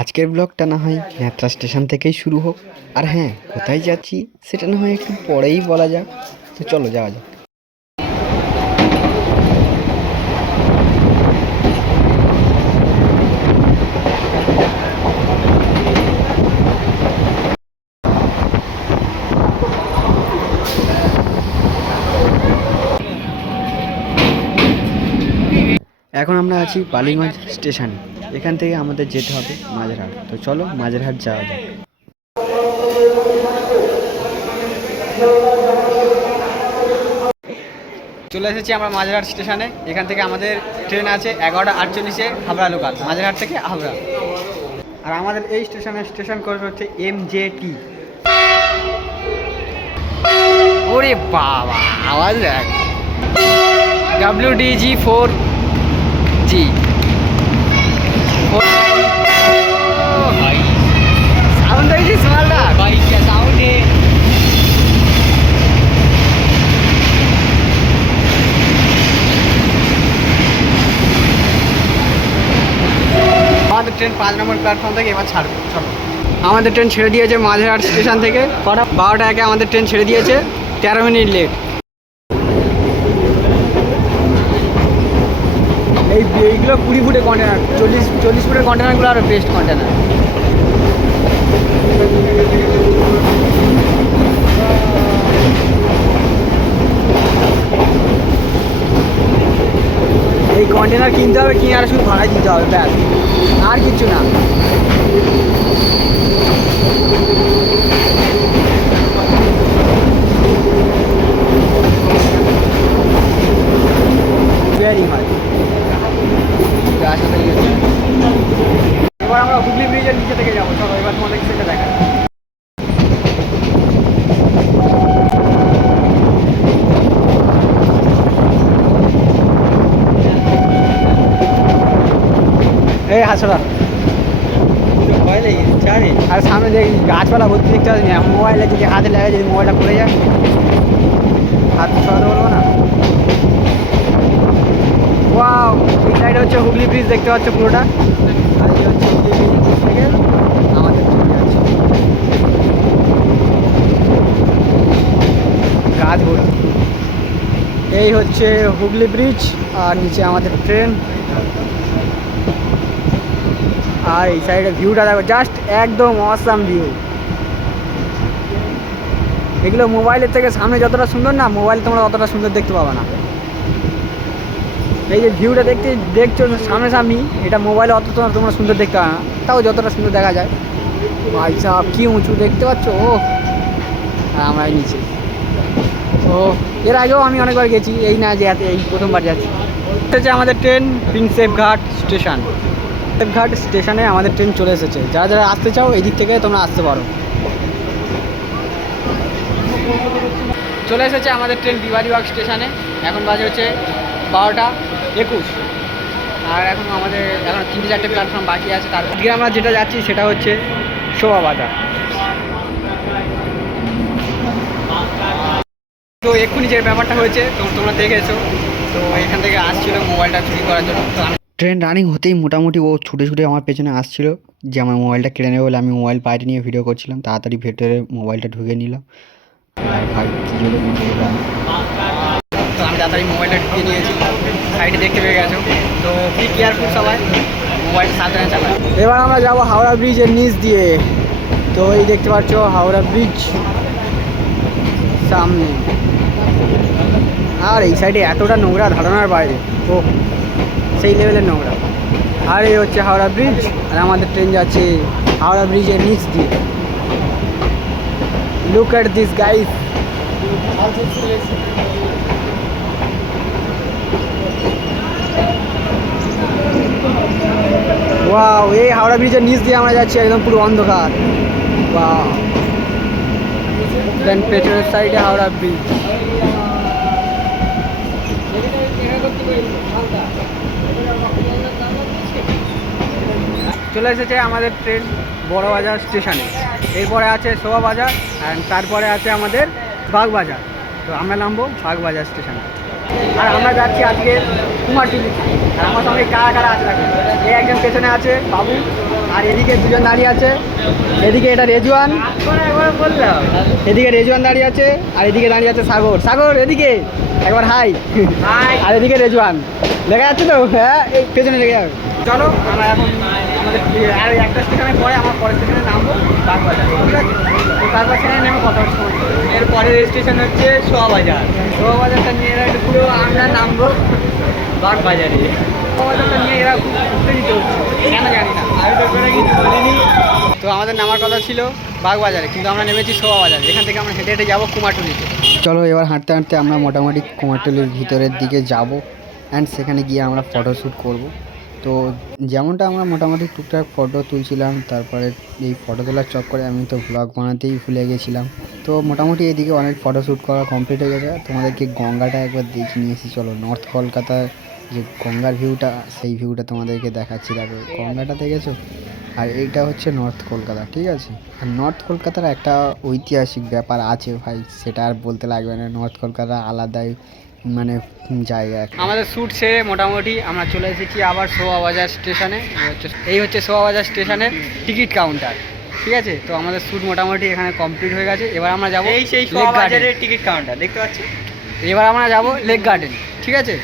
আজকের ব্লগটা না হয় নেত্রা স্টেশন থেকেই শুরু হোক। আর হ্যাঁ, কোথায় যাচ্ছি সেটা না হয় একটু পরেই বলা যাক। তো চলো যাওয়া যাক। এখন আমরা আছি বালিগঞ্জ স্টেশনে। এখান থেকে আমাদের যেতে হবে মাঝেরহাট। তো চলো মাঝেরহাট যাওয়া যাক। চলে এসেছি আমরা মাঝেরহাট স্টেশনে। এখান থেকে আমাদের ট্রেন আছে 11:48-এ হাবড়া লোকাল, মাঝেরহাট থেকে হাবড়া। আর আমাদের এই স্টেশন করবে হচ্ছে MJT। ওরে বাবা, আওয়াজ দেখ, WDG4G। साउंड है जी स्मालदा भाई, क्या साउंड है। আমাদের ট্রেন 5 নম্বর প্ল্যাটফর্ম থেকে এবার ছাড়বে। চলো, আমাদের ট্রেন ছেড়ে দিয়েছে মাঝেরহাট স্টেশন থেকে। কটা 12টা একে আমাদের ট্রেন ছেড়ে দিয়েছে, 13 মিনিট লেট। এইগুলো 20 ফুটের কন্টেনার, 40 ফুটের কন্টেনারগুলো আরও বেস্ট কন্টেনার। এই কন্টেনার কিনতে হবে, কিনে আর শুধু ভাড়ায় দিতে হবে, ব্যাস, আর কিছু না। হয় এবার আমরা হুগলি ব্রিজের নিচে থেকে যাবো। চলো এবার তোমাদের সেটা দেখা। এই হাসরা আর সামনে দেখি গাছপালা ভর্তি, দেখতে পাচ্ছি না। মোবাইলে যদি হাতে লাগে, যদি মোবাইলটা পড়ে যায়, হাত সরাতে বলবো না। ওয়াও, এই সাইডে হচ্ছে হুগলি ব্রিজ, দেখতে পাচ্ছ পুরোটা। আর এই হচ্ছে হুগলি ব্রিজ থেকে আমাদের গাছ ভর্তি। এই হচ্ছে হুগলি ব্রিজ, আর নিচে আমাদের ট্রেন। আর এই সাইডে ভিউটা দেখো, জাস্ট একদম অসাম ভিউ। এগুলো মোবাইলের থেকে সামনে যতটা সুন্দর না, মোবাইল তোমরা অতটা সুন্দর দেখতে পাবে না। এই যে ভিউটা দেখছো সামনাসামনি, এটা মোবাইলে অতটা তোমরা সুন্দর দেখতে পাবে না, তাও যতটা সুন্দর দেখা যায়। ভাই সাহেব কি উঁচু দেখতে পাচ্ছ। ও আমরা নিচে। ও এর আগেও আমি অনেকবার গেছি, এই না যে এই প্রথমবার যাচ্ছি। এটা হচ্ছে আমাদের ট্রেন প্রিন্সেপ ঘাট স্টেশন। ঘাট স্টেশনে আমাদের ট্রেন চলে এসেছে। যারা যারা আসতে চাও এই দিক থেকে তোমরা আসতে পারো। চলে এসেছে আমাদের ট্রেন বিবাড়িবাগ স্টেশনে। এখন বাজে হচ্ছে 12:21। আর এখন আমাদের 3-4টে প্ল্যাটফর্ম বাকি আছে। তার আজকে আমরা যেটা যাচ্ছি সেটা হচ্ছে শোভাবাজার। তো এক্ষুনি যে ব্যাপারটা হয়েছে তোমরা দেখেছো। তো এখান থেকে আসছিল মোবাইলটা চুরি করার জন্য। তো ট্রেন রানিং হতেই মোটামুটি ও ছুটে ছুটে আমার পেছনে আসছিল যে আমার মোবাইলটা কেড়ে নেবে বলে। আমি মোবাইল বাইরে নিয়ে ভিডিও করছিলাম, তাড়াতাড়ি ভেতরে মোবাইলটা ঢুকে নিলাম। ভাই কী জন্য তো আমি তাড়াতাড়ি মোবাইলটা ঢুকে নিয়েছি। সাইডে দেখতে পেয়ে গেছো। তো বি কেয়ারফুল সবাই, মোবাইল সাবধানে চালায়। এবার আমরা যাবো হাওড়া ব্রিজের নিচ দিয়ে। তো এই দেখতে পাচ্ছ হাওড়া ব্রিজ সামনে। আর এই সাইডে এতটা নোংরা ধারণার বাইরে, ও সেই লেভেলের নোংরা। আর এই হচ্ছে হাওড়া ব্রিজ, আর আমাদের ট্রেন যাচ্ছে হাওড়া ব্রিজের নিচ দিয়ে। Look at this guys. Wow, এই হাওড়া ব্রিজের নিচ দিয়ে আমরা যাচ্ছি, একদম পুরো অন্ধকার। ওয়াও, দেন পেছনের সাইডে হাওড়া ব্রিজ। চলে এসেছে আমাদের ট্রেন বড়বাজার স্টেশনে। এরপরে আছে শোভাবাজার, অ্যান্ড তারপরে আছে আমাদের বাগবাজার। তো আমরা নামবো বাগবাজার স্টেশনে। আর আমরা যাচ্ছি আজকে কুমারটুলি। আর আমার সঙ্গে কারা কারা আছে, এই একজন পেছনে আছে বাবু, আর এদিকে দুজন দাঁড়িয়ে আছে, এদিকে এটা রেজওয়ান, এদিকে রেজওয়ান দাঁড়িয়ে আছে, আর এদিকে দাঁড়িয়ে আছে সাগর। সাগর এদিকে একবার হাই। আর এদিকে রেজওয়ান, দেখা যাচ্ছে তো? হ্যাঁ, এই পেছনে লেগে যাবে। চলো আমরা এখন আমাদের আর একটা স্টেশনের পরে আমার পরের স্টেশনে নামবো বাগবাজার, ঠিক আছে? তো তারপর সেখানে নেমে কথা হচ্ছে। এর পরের স্টেশন হচ্ছে সোয়াবাজার। সোয়াবাজারটা নিয়ে এরা একটু পুরো আমরা নামবো বাগবাজারে। সোয়াবাজারটা নিয়ে এরা খুব উত্তেজিত হচ্ছে, কেন জানি না, আমি তো করে কিছু বলিনি। তো আমাদের নামার কথা ছিল বাগবাজারে, কিন্তু আমরা নেমেছি সোয়াবাজার। এখান থেকে আমরা হেঁটে হেঁটে যাবো কুমারটুলিতে। চলো এবার হাঁটতে হাঁটতে আমরা মোটামুটি কুমারটুলির ভিতরের দিকে যাব, অ্যান্ড সেখানে গিয়ে আমরা ফটোশ্যুট করব। তো যেমনটা আমরা মোটামুটি টুকটাক ফটো তুলছিলাম, তারপরে এই ফটো তোলার চক্করে আমি তো ব্লগ বানাতেই ভুলে গেছিলাম। তো মোটামুটি এদিকে অনেক ফটোশ্যুট করা কমপ্লিট হয়ে গেছে। তোমাদেরকে গঙ্গাটা একবার দেখিয়ে নিয়ে এসেছি, চলো। নর্থ কলকাতার যে গঙ্গার ভিউটা, সেই ভিউটা তোমাদেরকে দেখাচ্ছি। তারপরে গঙ্গাটা দেখেছো, আর এইটা হচ্ছে নর্থ কলকাতা, ঠিক আছে? আর নর্থ কলকাতার একটা ঐতিহাসিক ব্যাপার আছে ভাই, সেটা আর বলতে লাগবে না। নর্থ কলকাতা আলাদাই মানে জায়গা। আমাদের শ্যুট সেরে মোটামুটি আমরা চলে এসেছি আবার সোয়াবাজার স্টেশনে। এই হচ্ছে সোয়াবাজার স্টেশনের টিকিট কাউন্টার, ঠিক আছে? তো আমাদের শ্যুট মোটামুটি এখানে কমপ্লিট হয়ে গেছে। এবার আমরা যাবো এই সেই সোয়াবাজারের টিকিট কাউন্টার দেখতে পাচ্ছি। এবার আমরা যাবো লেক গার্ডেন, ঠিক আছে?